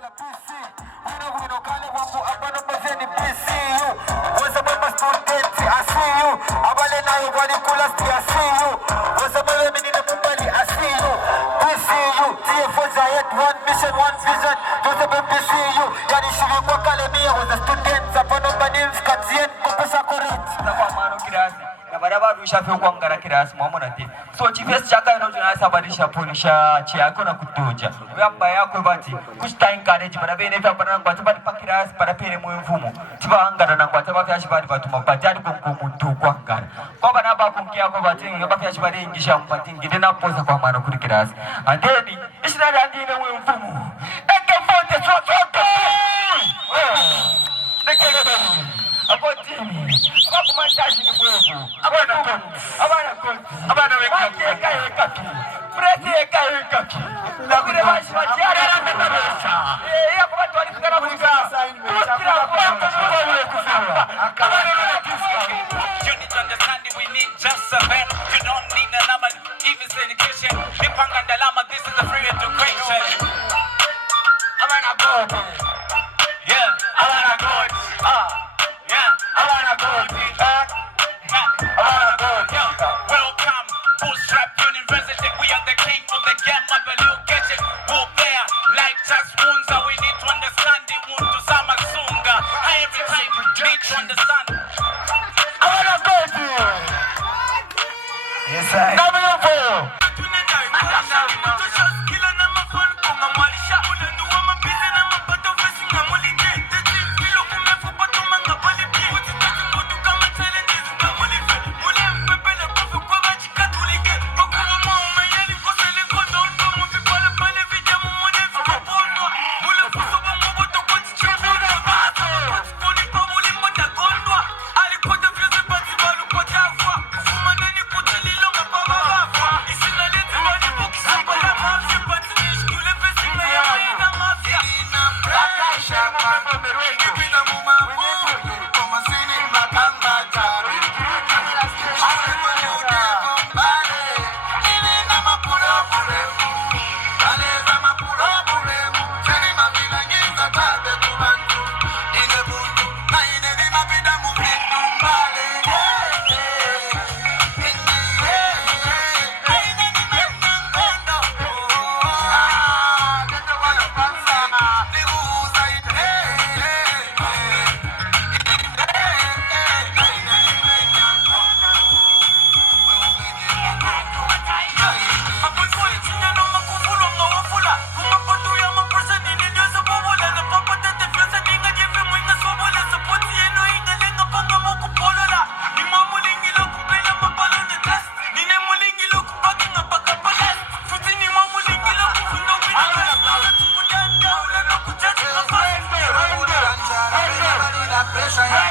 la PC. Wino kale wangu abano bazeni BCU. Wasa mama students, I see you. Abale na yo wali kula sti, I see you. Wasa mama menina mumbali, I see you. BCU, TFO Zayet, one mission, one vision. Wasa mama BCU. Yani shiri kwa kale miya wasa students. Abano banim skatien kupesa korent. Kwa mano kirasi. Na baraba rushafe kwa ngara kirasi mwamona ti. So chifesi chaka ino tunasabadisha polisha chiyako na kutoja. Wamba yako bati kushita encourage barabe nefa bana ngwata bali pakirasi para pere mu mfumo. Tiba angara na ngwata bafyashi bali batuma batari konkomuntu kwa ngara. Kwa bana ba kunkia ko bati ngabafyashi bali ingisha mpati ngide na poza kwa mano kuri kirasi. And then ishina randi ne mu mfumo. Eke fonte soto. Ndeke abotini. Abakumantashi ni mwevu. Abana weka presi eka na kule bashi wajara na tabesa ya kwa watu walikana kuza kila kwa kufa akabana na kisa. You need to understand we need just a man. You don't need a number even education. Nipanga ndalama, this is a free education. Abana God, yeah, abana God, yeah, abana God, abana God, yeah. Welcome, Bootstrap University. We are the king of the game of education. Walk there, like just wounds, and we need to understand the wound to Sama Sunga. Every time we need to understand. I wanna go to you. Yes, I. Pressure.